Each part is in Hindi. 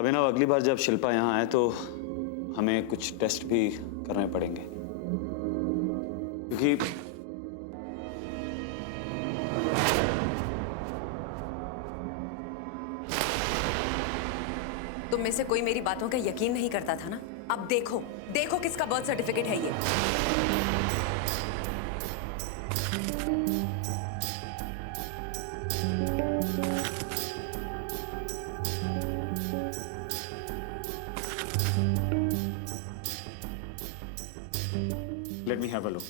अभिनव, अगली बार जब शिल्पा यहाँ आए तो हमें कुछ टेस्ट भी करने पड़ेंगे, क्योंकि तुम में से कोई मेरी बातों का यकीन नहीं करता था ना। अब देखो देखो किसका बर्थ सर्टिफिकेट है ये। Let me have a look.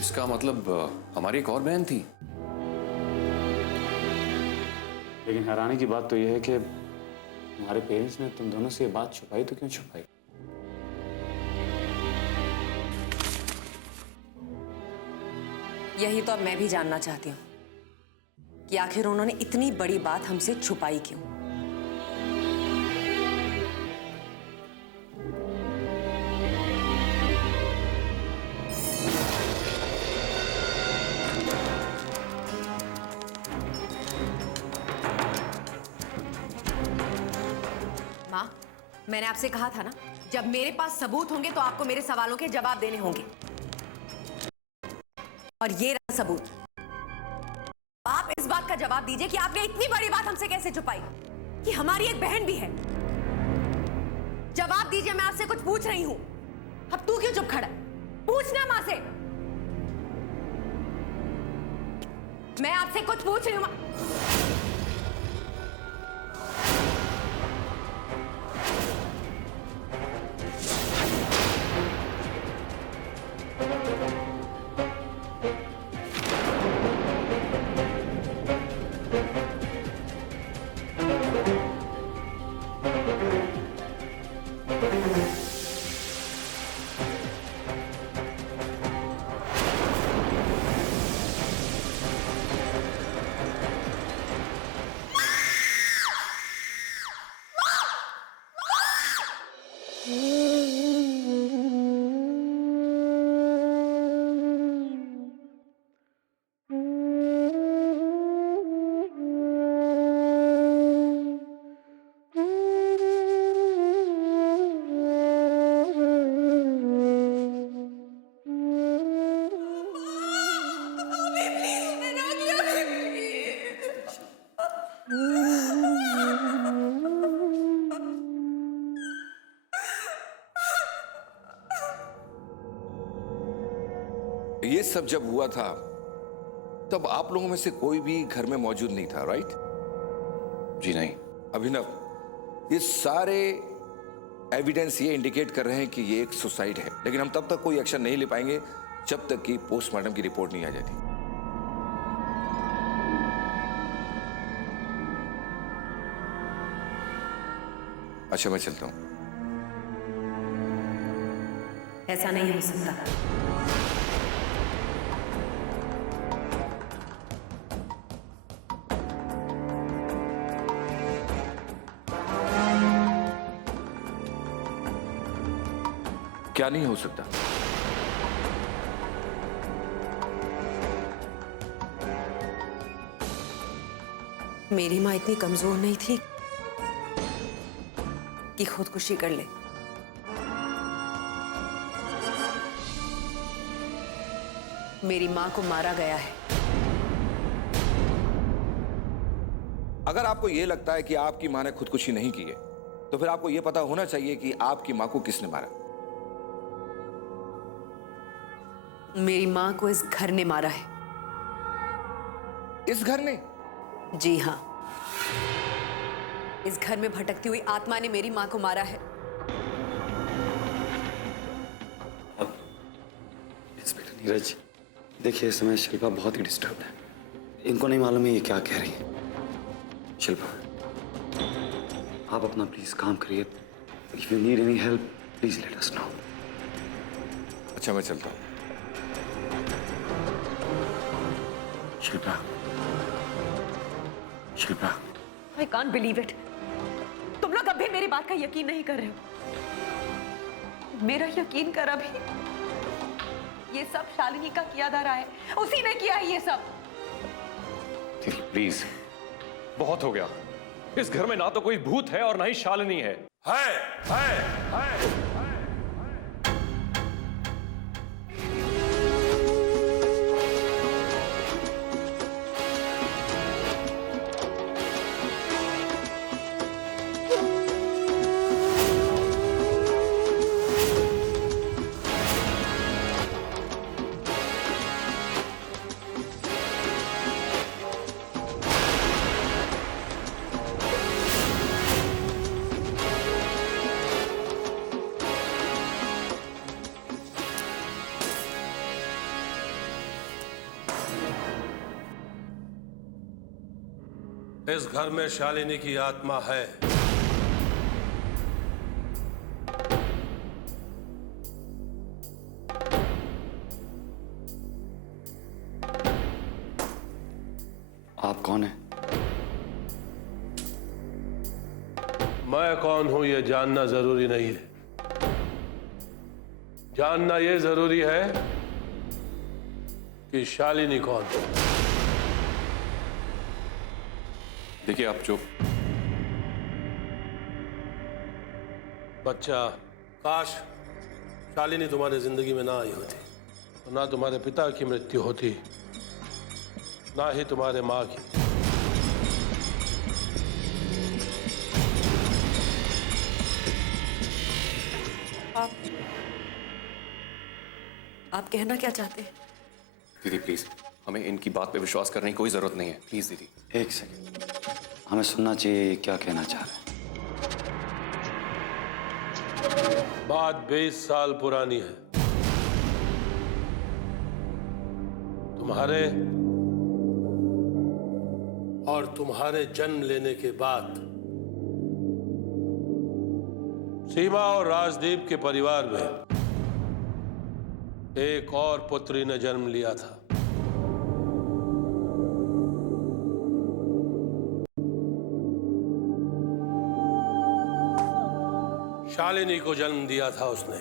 इसका मतलब हमारी एक और बहन थी। लेकिन हैरानी की बात तो यह है कि हमारे पेरेंट्स ने तुम दोनों से ये बात छुपाई तो क्यों छुपाई? यही तो अब मैं भी जानना चाहती हूँ कि आखिर उन्होंने इतनी बड़ी बात हमसे छुपाई क्यों। माँ, मैंने आपसे कहा था ना, जब मेरे पास सबूत होंगे तो आपको मेरे सवालों के जवाब देने होंगे। और ये रहा सबूत। आप इस बात का जवाब दीजिए कि आपने इतनी बड़ी बात हमसे कैसे छुपाई कि हमारी एक बहन भी है। जवाब दीजिए, मैं आपसे कुछ पूछ रही हूं। अब तू क्यों चुप खड़ा है? पूछना मां से। मैं आपसे कुछ पूछ रही हूं। ये सब जब हुआ था तब आप लोगों में से कोई भी घर में मौजूद नहीं था, राइट? जी नहीं। अभिनव, ये सारे एविडेंस ये इंडिकेट कर रहे हैं कि ये एक सुसाइड है, लेकिन हम तब तक कोई एक्शन नहीं ले पाएंगे जब तक कि पोस्टमार्टम की रिपोर्ट नहीं आ जाती। अच्छा, मैं चलता हूं। ऐसा नहीं हो सकता। क्या नहीं हो सकता? मेरी मां इतनी कमजोर नहीं थी कि खुदकुशी कर ले। मेरी मां को मारा गया है। अगर आपको यह लगता है कि आपकी मां ने खुदकुशी नहीं की है, तो फिर आपको यह पता होना चाहिए कि आपकी मां को किसने मारा। मेरी मां को इस घर ने मारा है। इस घर ने? जी हां, इस घर में भटकती हुई आत्मा ने मेरी मां को मारा है। इंस्पेक्टर नीरज, देखिए इस समय शिल्पा बहुत ही डिस्टर्ब है। इनको नहीं मालूम है ये क्या कह रही है। शिल्पा, आप अपना प्लीज काम करिए। If you need any help please let us know. अच्छा, मैं चलता हूं। Shilpa, Shilpa, I can't believe it। तुम लोग अब भी मेरी बात का यकीन नहीं कर रहे हो। मेरा यकीन कर अभी। ये सब शालिनी का किया धरा है, उसी ने किया है ये सब। दीदी प्लीज, बहुत हो गया। इस घर में ना तो कोई भूत है और ना ही शालिनी है। इस घर में शालिनी की आत्मा है। आप कौन हैं? मैं कौन हूं यह जानना जरूरी नहीं है। जानना यह जरूरी है कि शालिनी कौन है। देखिए आप जो बच्चा, काश शालिनी तुम्हारी जिंदगी में ना आई होती, तो ना तुम्हारे पिता की मृत्यु होती, ना ही तुम्हारे मां की। आप कहना क्या चाहते हैं? दीदी प्लीज, हमें इनकी बात पे विश्वास करने की कोई जरूरत नहीं है। प्लीज दीदी। एक सेकंड, हमें सुनना चाहिए क्या कहना चाह रहे हैं। बात 20 साल पुरानी है। तुम्हारे और तुम्हारे जन्म लेने के बाद सीमा और राजदीप के परिवार में एक और पुत्री ने जन्म लिया था। शालिनी को जन्म दिया था उसने।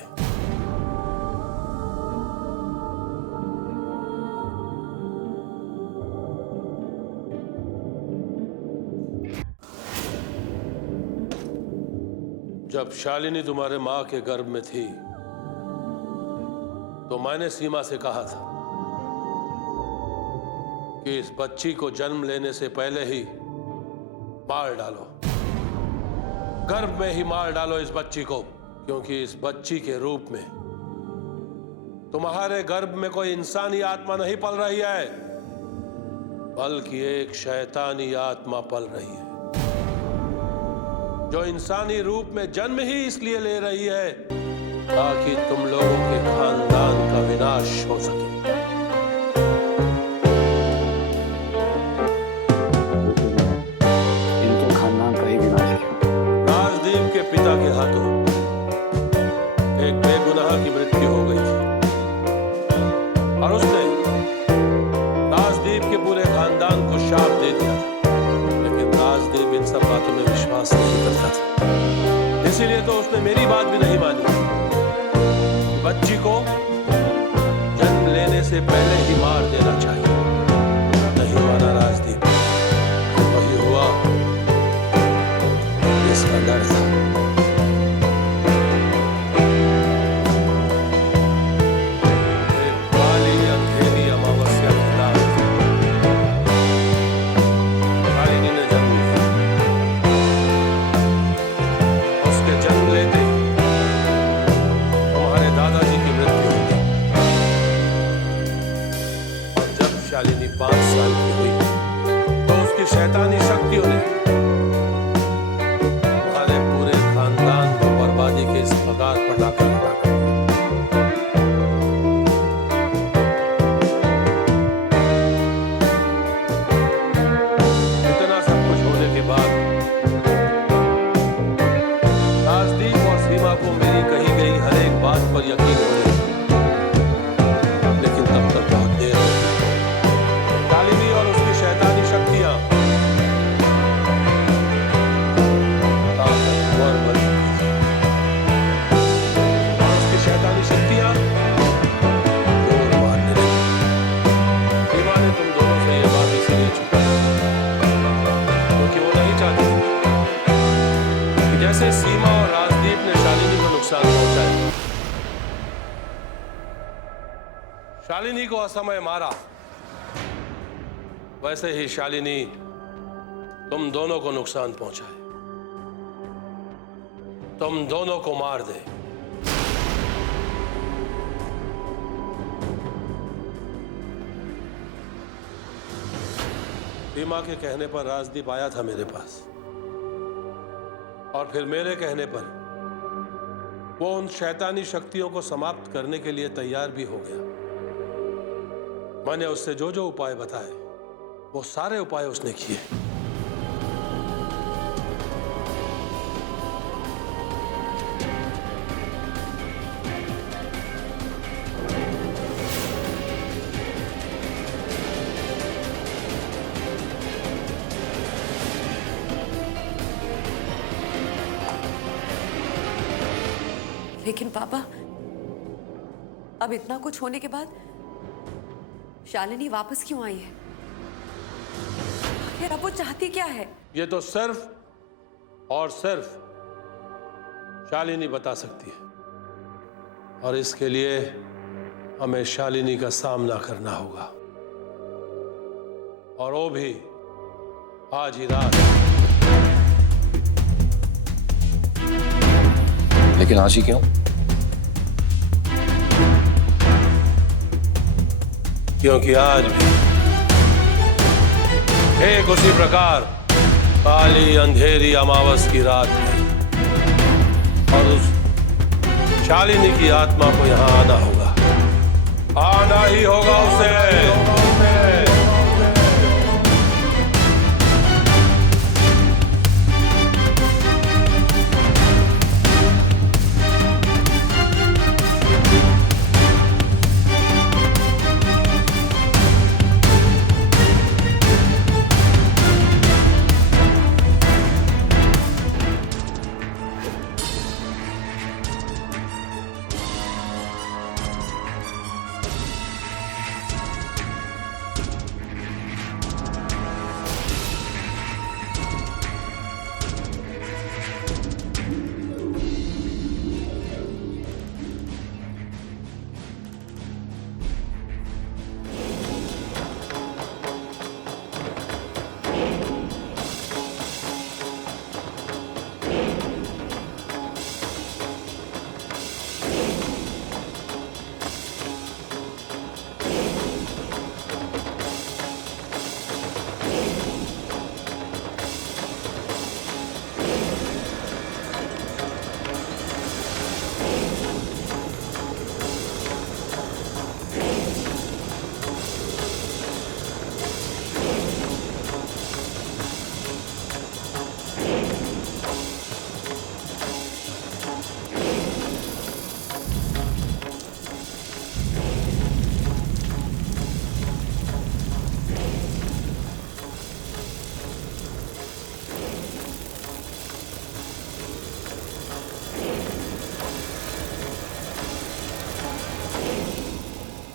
जब शालिनी तुम्हारे मां के गर्भ में थी तो मैंने सीमा से कहा था कि इस बच्ची को जन्म लेने से पहले ही मार डालो, गर्भ में ही मार डालो इस बच्ची को, क्योंकि इस बच्ची के रूप में तुम्हारे गर्भ में कोई इंसानी आत्मा नहीं पल रही है, बल्कि एक शैतानी आत्मा पल रही है, जो इंसानी रूप में जन्म ही इसलिए ले रही है ताकि तुम लोगों के खानदान का विनाश हो सके। इनके खानदान का ही विनाश क्यों? राजदीप के पिता के हाथों एक बेगुनाह की मृत्यु हो गई थी और उसने राजदीप के पूरे खानदान को शाप दे दिया था, लेकिन राजदीप इन सब बातों में विश्वास नहीं करता था। इसीलिए तो उसने मेरी बात भी नहीं मानी। बच्ची को जन्म लेने से पहले ही मार देना चाहिए। नहीं माना राजदीप, वही हुआ इसका डर था। एक काली अंधेरी अमावस्या की रात शालिनी ने जन्म लिया। उसके जन्म लेते ही तुम्हारे दादाजी की मृत्यु हो गई। और जब शालिनी 5 साल की हुई तो उसकी शैतानी शक्तियों ने तुम्हारे पूरे खानदान को बर्बादी के इस कगार पर लाकर खड़ा कर दिया। इतना सब कुछ होने के बाद राजदीप और सीमा को मेरी कही गई हर एक बात पर यकीन हो गया, लेकिन तब तक बहुत देर हो गई। शालिनी और उसकी शैतानी शक्तियां ताकतवर बन गई और उसकी शैतानी शक्तियां जो नुकसान पहुंचाया। शालिनी को असमय मारा, वैसे ही शालिनी तुम दोनों को नुकसान पहुंचाए, तुम दोनों को मार दे। सीमा के कहने पर राजदीप आया था मेरे पास, और फिर मेरे कहने पर वो उन शैतानी शक्तियों को समाप्त करने के लिए तैयार भी हो गया। मैंने उससे जो जो उपाय बताए वो सारे उपाय उसने किए। लेकिन पापा, अब इतना कुछ होने के बाद शालिनी वापस क्यों आई है? आखिर अब वो चाहती क्या है? ये तो सिर्फ और सिर्फ शालिनी बता सकती है, और इसके लिए हमें शालिनी का सामना करना होगा, और वो भी आज ही रात। लेकिन आज ही क्यों? क्योंकि आज भी एक उसी प्रकार काली अंधेरी अमावस की रात में, और उस शालिनी की आत्मा को यहां आना होगा, आना ही होगा उसे।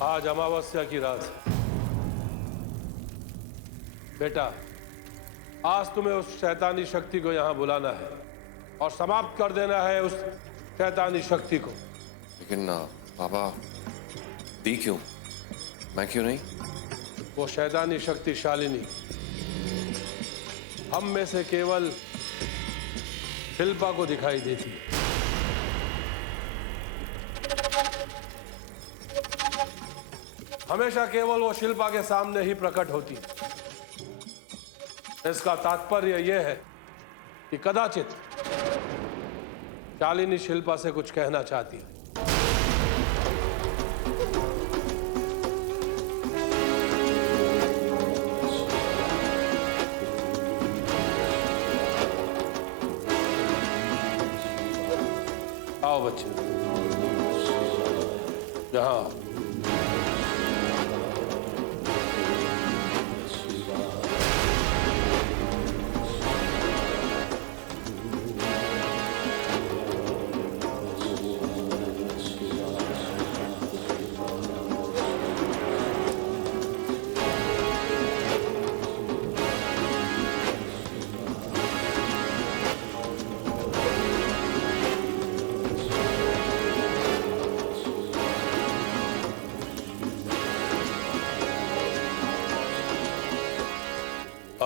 आज अमावस्या की रात है। बेटा, आज तुम्हें उस शैतानी शक्ति को यहां बुलाना है और समाप्त कर देना है उस शैतानी शक्ति को। लेकिन पापा, दी क्यों? मैं क्यों नहीं? वो शैतानी शक्ति शालिनी हम में से केवल शिल्पा को दिखाई देती है। हमेशा केवल वो शिल्पा के सामने ही प्रकट होती है। इसका तात्पर्य यह है कि कदाचित शालिनी शिल्पा से कुछ कहना चाहती है। आओ बच्चे, यहाँ आओ।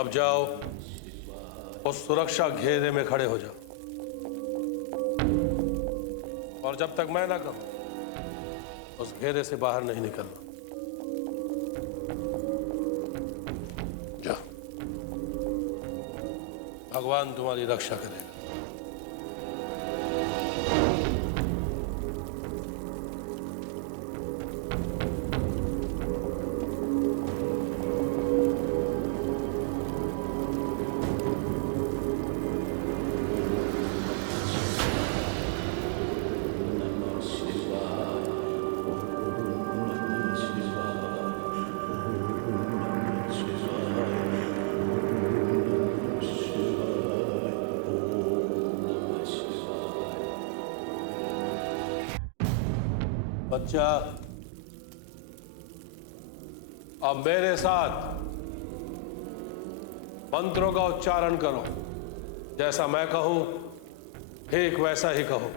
अब जाओ, उस सुरक्षा घेरे में खड़े हो जाओ, और जब तक मैं ना कहूं उस घेरे से बाहर नहीं निकलना। जाओ, भगवान तुम्हारी रक्षा करेगा। बच्चा, अब मेरे साथ मंत्रों का उच्चारण करो। जैसा मैं कहूं ठीक वैसा ही कहो।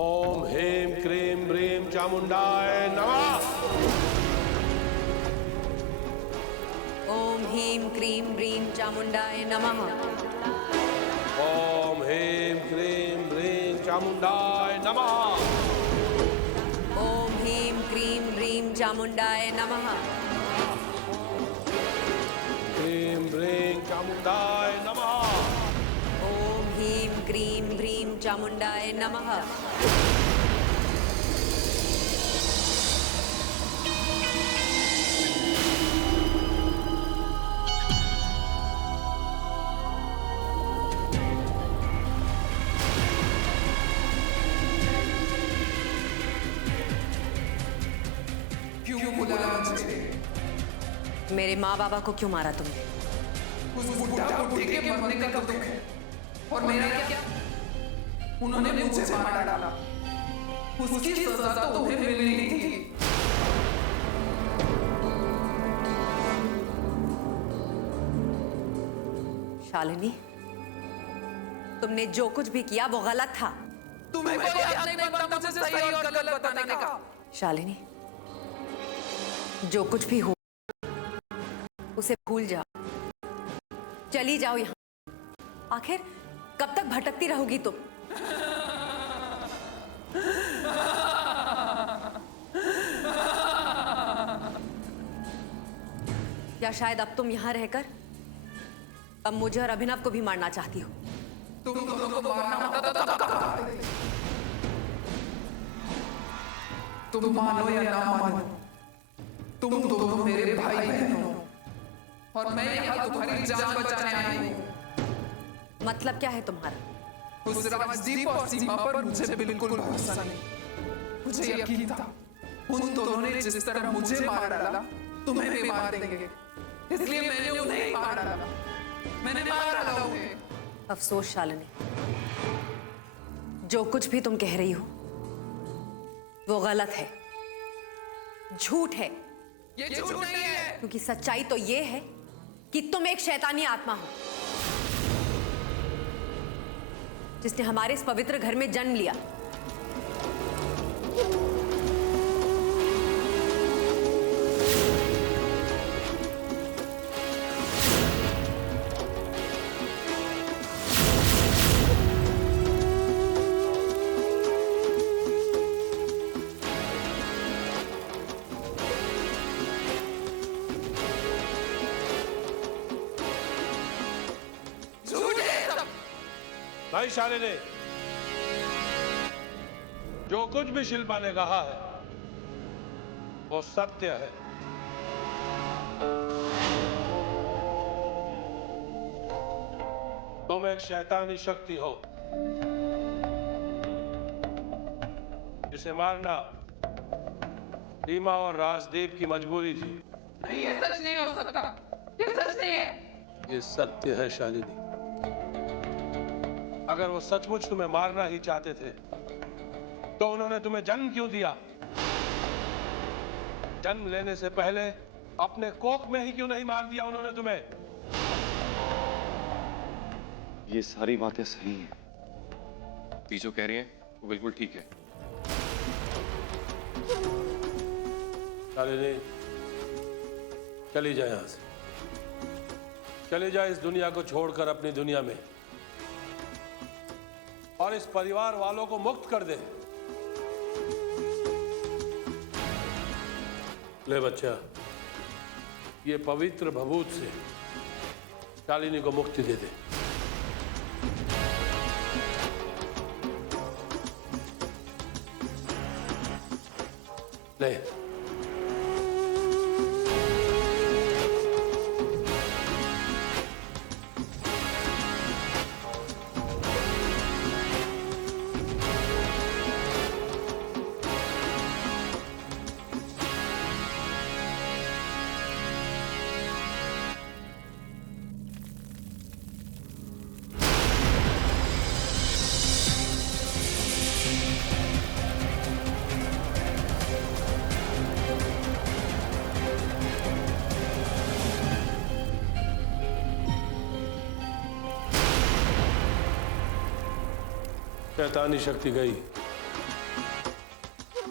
ओम ह्रीं क्रीं ब्रीं चामुंडाय नमः। ओम ह्रीं क्रीं ब्रीं चामुंडाय नमः। ओम ह्रीं क्रीं ब्रीं चामुंडाय नमः। ओम ह्रीं क्रीं ब्रीं चामुंडाय नमः। क्रीं ब्रीं चामुंडाय नमः। ओम ह्रीं क्रीं ब्रीं चामुंडाय नमः। क्यों बुलाया मुझे? मेरे माँ बाबा को क्यों मारा तुमने? उस बुढ़ा बुढ़े के मरने का दुख है, और मेरा क्या? उन्होंने मुझे मार डाला। उसकी सजा तो तुम्हें मिलनी थी। शालिनी, तुमने जो कुछ भी किया वो गलत था। तुम्हें कोई हक नहीं बनता मुझे सही और गलत बताने का। शालिनी, जो कुछ भी हो उसे भूल जाओ, चली जाओ यहाँ। आखिर कब तक भटकती रहोगी तुम? या शायद अब तुम यहाँ रहकर अब मुझे और अभिनव को भी मारना चाहती हो? तुम दोनों को मारना होता तो कब मारते? तुम मानो या ना मानो, तुम दोनों मेरे भाई बहन हो, और मैं यहाँ तुम्हारी जान बचाने आई हूँ। मतलब क्या है तुम्हारा? उस राजदीप और सीमा पर मुझे बिल्कुल भरोसा नहीं। मुझे यकीन था उन दोनों ने जिस तरह मुझे मार डाला तुम्हें भी मार देंगे, इसलिए मैंने उन्हें मार डाला। मैंने मार डाला उन्हें। अफसोस शालिनी, जो कुछ भी तुम कह रही हो वो गलत है, झूठ है। ये झूठ नहीं है। क्योंकि सच्चाई तो ये है कि तुम एक शैतानी आत्मा हो जिसने हमारे इस पवित्र घर में जन्म लिया। नहीं शालिनी, जो कुछ भी शिल्पा ने कहा है वो सत्य है। तुम एक शैतानी शक्ति हो जिसे मारना सीमा और राजदीप की मजबूरी थी। नहीं, ये सच नहीं हो सकता। ये सच नहीं है। ये सत्य है शालिनी। अगर वो सचमुच तुम्हें मारना ही चाहते थे तो उन्होंने तुम्हें जन्म क्यों दिया? जन्म लेने से पहले अपने कोख में ही क्यों नहीं मार दिया उन्होंने तुम्हें? ये सारी बातें सही हैं। ती जो कह रही हैं वो बिल्कुल ठीक है। शालिनी, चली जाए यहां से। चले जा इस दुनिया को छोड़कर अपनी दुनिया में और इस परिवार वालों को मुक्त कर दे। ले बच्चा, ये पवित्र भभूत से शालिनी को मुक्ति दे दे। ले। शैतानी शक्ति गई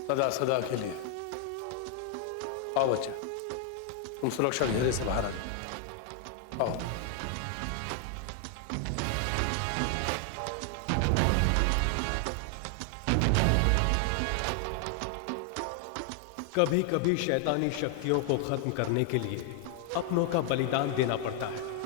सदा सदा के लिए। आओ बच्चा, तुम सुरक्षा घेरे से बाहर आ जाओ। आओ। कभी कभी शैतानी शक्तियों को खत्म करने के लिए अपनों का बलिदान देना पड़ता है।